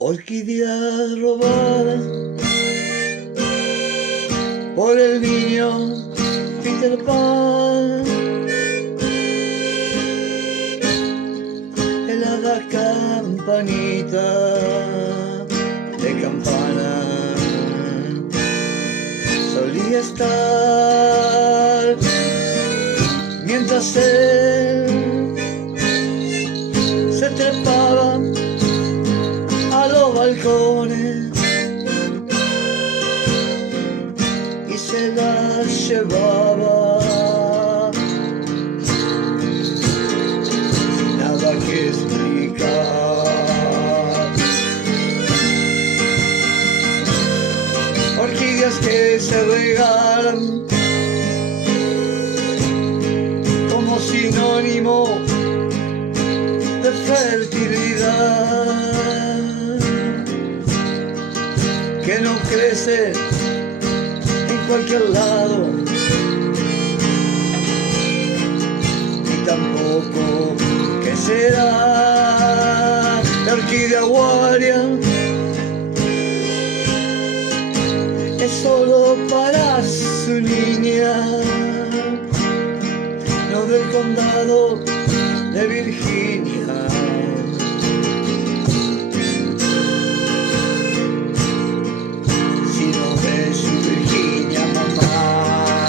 Orquídeas robadas por el niño Peter Pan. Helada campanita de campana solía estar mientras él se trepaba a los balcones y se las llevaba. Nada que explicar. Orquídeas que se regalan como sinónimo de fertilidad, que no crece en cualquier lado, ni tampoco que será la orquídea guardia. Es solo para su niña, no del condado de Virginia. Sino de su Virginia mamá.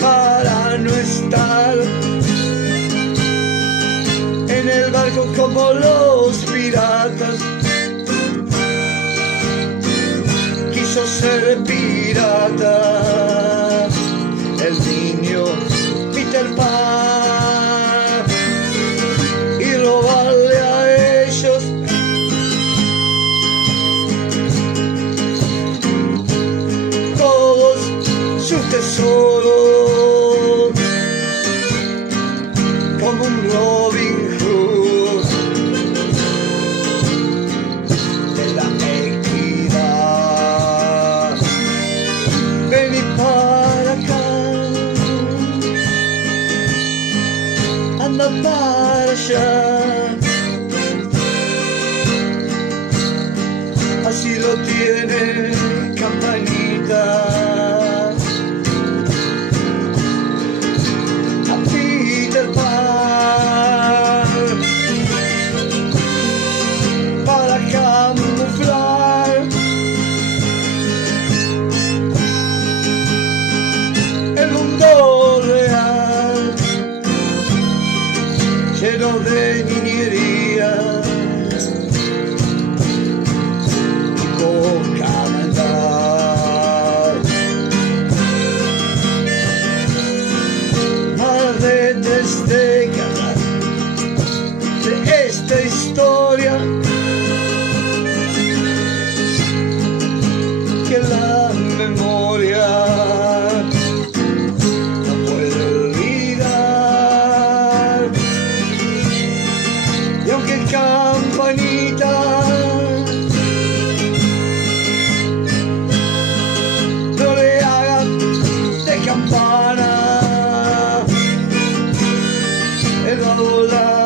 Para no estar en el barco como los piratas, quiso ser pirata el niño Peter Pan y robarle a ellos todos sus tesoros, como un Robin Hood de la equidad. Vení para acá, anda para allá, así lo tiene campanita. A Peter Pan para camuflar el mundo real, lleno de niñería y poca maldad. Más de 3 décadas de esta historia que la memoria no puede olvidar. Y aunque campanita no le hagan de campana, él va a volar.